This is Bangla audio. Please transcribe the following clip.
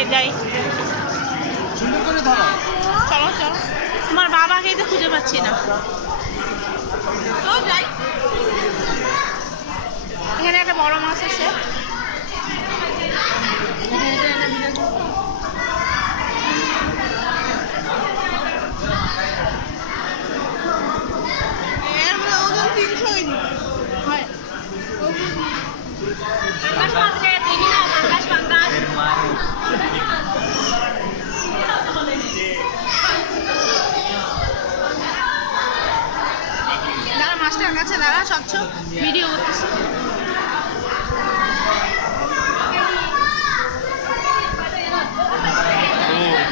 যাই যাই চলো চলো, তোমার বাবাকেই তো খুঁজে পাচ্ছি না। চলো যাই, এখানে একটা বড় মাছ আছে। এর মধ্যে ওজন 300 কেজি হয়। দাঁড়া, মাছটার কাছে দাঁড়া, স্বচ্ছ ভিডিও করতেছে।